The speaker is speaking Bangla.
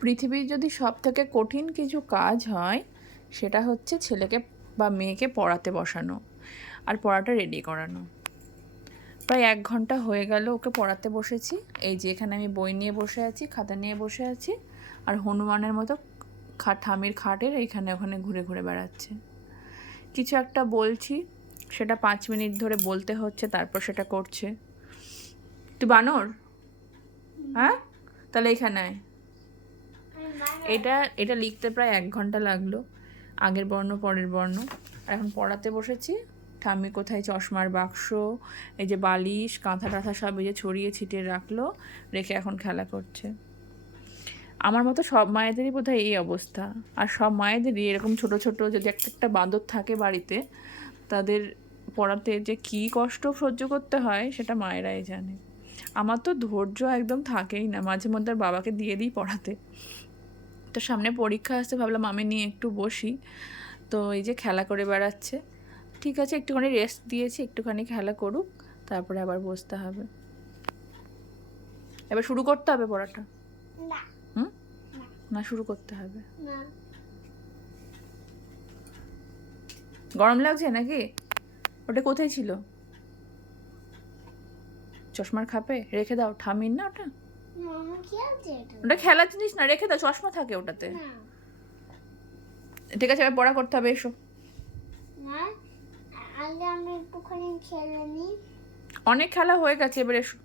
পৃথিবীর যদি সব থেকে কঠিন কিছু কাজ হয় সেটা হচ্ছে ছেলেকে বা মেয়েকে পড়াতে বসানো আর পড়াটা রেডি করানো। প্রায় 1 ঘন্টা হয়ে গেল ওকে পড়াতে বসেছি। এই যে এখানে আমি বই নিয়ে বসে আছি, খাতা নিয়ে বসে আছি, আর হনুমানের মতো ঠামির খাটের এইখানে ওখানে ঘুরে ঘুরে বেড়াচ্ছে। কিছু একটা বলছি, সেটা 5 মিনিট ধরে বলতে হচ্ছে, তারপর সেটা করছে। তুই বানর? হ্যাঁ, তাহলে এখানে আয়। এটা এটা লিখতে প্রায় 1 ঘন্টা লাগলো, আগের বর্ণ পরের বর্ণ। আর এখন পড়াতে বসেছি। ঠাম্মি কোথায় চশমার বাক্স, এই যে বালিশ, কাঁথা টাথা সব এই যে ছড়িয়ে ছিটিয়ে রাখলো, রেখে এখন খেলা করছে। আমার মতো সব মায়েদেরই বোধহয় এই অবস্থা। আর সব মায়েদেরই এরকম ছোট ছোট যদি একটা একটা বাঁদর থাকে বাড়িতে, তাদের পড়াতে যে কী কষ্ট সহ্য করতে হয় সেটা মায়েরাই জানে। আমার তো ধৈর্য একদম থাকেই না, মাঝে মধ্যে আর বাবাকে দিয়ে দিই পড়াতে। তো সামনে পরীক্ষা আসছে, ভাবলাম আমি নিয়ে একটু বসি। তো এই যে খেলা করে বেড়াচ্ছে। ঠিক আছে, একটুখানি রেস্ট দিয়েছি, একটুখানি খেলা করুক, তারপরে আবার বসতে হবে। এবার শুরু করতে হবে পড়াটা। হুম, না শুরু করতে হবে। গরম লাগছে নাকি? ওটা কোথায় ছিল? চশমার খাপে রেখে দাও। ঠামির না ওটা? ওটা খেলার জিনিস না, রেখে দাও, চশমা থাকে ওটাতে। ঠিক আছে, এবার পড়া করতে হবে, এসো। অনেক খেলা হয়ে গেছে, এবার এসো।